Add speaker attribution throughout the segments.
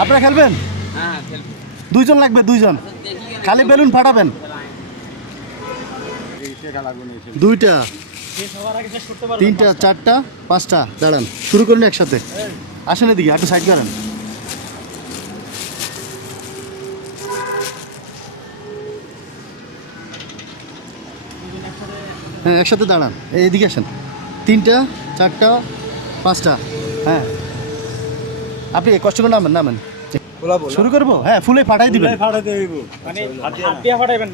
Speaker 1: আপনারা খেলবেন? দুইজন লাগবে, দুইজন। খালি বেলুন ফাটাবেন। দুইটা। তিনটা, চারটা, পাঁচটা। দাঁড়ান, শুরু করুন একসাথে। আসেন এদিকে, একটু সাইড করেন। হ্যাঁ একসাথে দাঁড়ান। এদিকে আসেন। তিনটা, চারটা, পাঁচটা। হ্যাঁ। আপনি কষ্ট করে নামেন নামেন। শুরু করব? হ্যাঁ ফুলে ফাটাই দিবেন।
Speaker 2: মানে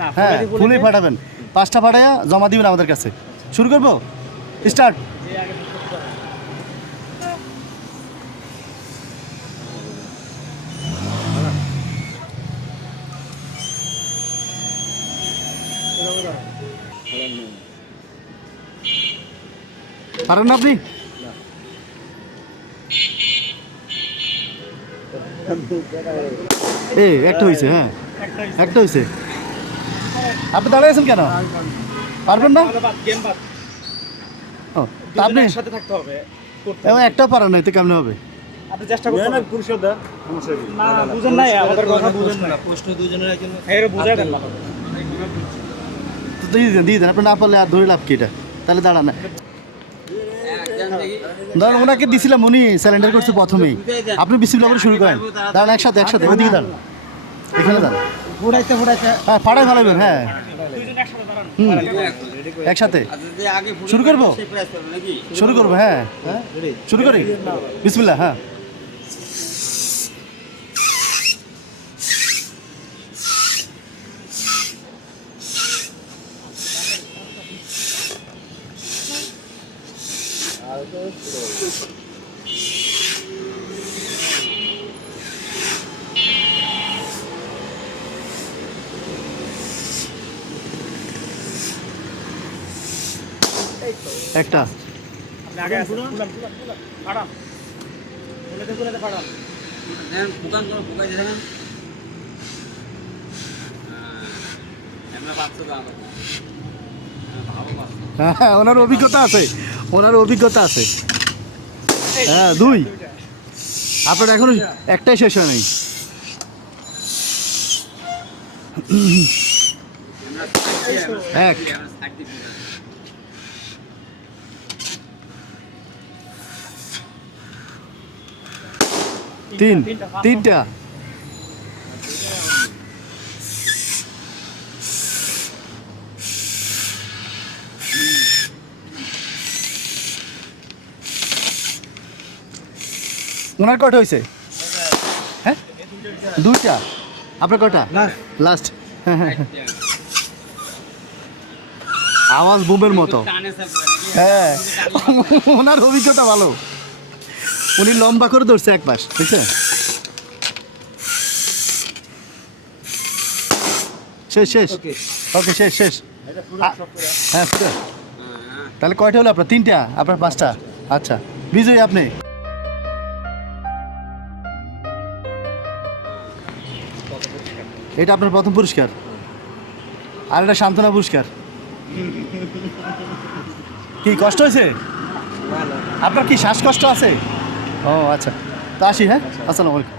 Speaker 2: না
Speaker 1: হ্যাঁ ফুলেই ফাটাবেন পাঁচটা ফাটাইয়া জমা দিবেন আমাদের কাছে। শুরু করব? স্টার্ট। পারেন না আপনি? এ একটা হয়েছে হ্যাঁ। একটা হয়েছে আপনি দাঁড়িয়েছেন কেন? পারবেন না? ও, তা আপনি
Speaker 2: একসাথে থাকতে হবে
Speaker 1: এবং একটা পারেন না এতে কেমন হবে?
Speaker 2: আপনি চেষ্টা না বুঝেন নাই আমাদের কথা বুঝেন না
Speaker 3: প্রশ্ন দুজনের একজন
Speaker 2: এর বুঝাই দেন না
Speaker 1: তো দিয়ে দেন দিয়ে দেন আপনি না পারলে আর ধরে লাভ কি এটা? তাহলে দাঁড়ান। ধরেন ওনাকে দিছিলাম উনি স্যালেন্ডার করছে প্রথমেই। আপনি বিসমিল্লাহ করে শুরু করেন। দাঁড়ান একসাথে একসাথে ওইদিকে দাঁড়ান। এখানে দাঁড়ান। হ্যাঁ পাড়ায় ভালোবেন হ্যাঁ।
Speaker 2: একসাথে।
Speaker 1: হুম শুরু করব? শুরু করব হ্যাঁ। শুরু করি? বিসমিল্লা হ্যাঁ।
Speaker 3: পাঁচশো।
Speaker 1: হ্যাঁ ওনার অভিজ্ঞতা আছে। ওনার অভিজ্ঞতা আছে। হ্যাঁ দুই। আপনার এখনও একটাই শেষ হয় নাই। এক। তিন। তিনটা। ওনার কটা হয়েছে হ্যাঁ? দুইটা? আপনার কটা লাস্ট হ্যাঁ হ্যাঁ হ্যাঁ। আওয়াজ বুমের মতো। হ্যাঁ ওনার অভিজ্ঞতা ভালো। উনি লম্বা করে ধরছে এক পাশ বুঝছে শেষ শেষ। ওকে শেষ শেষ।
Speaker 3: হ্যাঁ
Speaker 1: তাহলে কয়টা হলো আপনার? তিনটা? আপনার পাঁচটা? আচ্ছা। বিজয়ী আপনি? এটা আপনার প্রথম পুরস্কার? আর এটা সান্ত্বনা পুরস্কার? কি কষ্ট হয়েছে? আপনার কি শ্বাসকষ্ট আছে? ও আচ্ছা। তা আসি হ্যাঁ? আসসালামু আলাইকুম।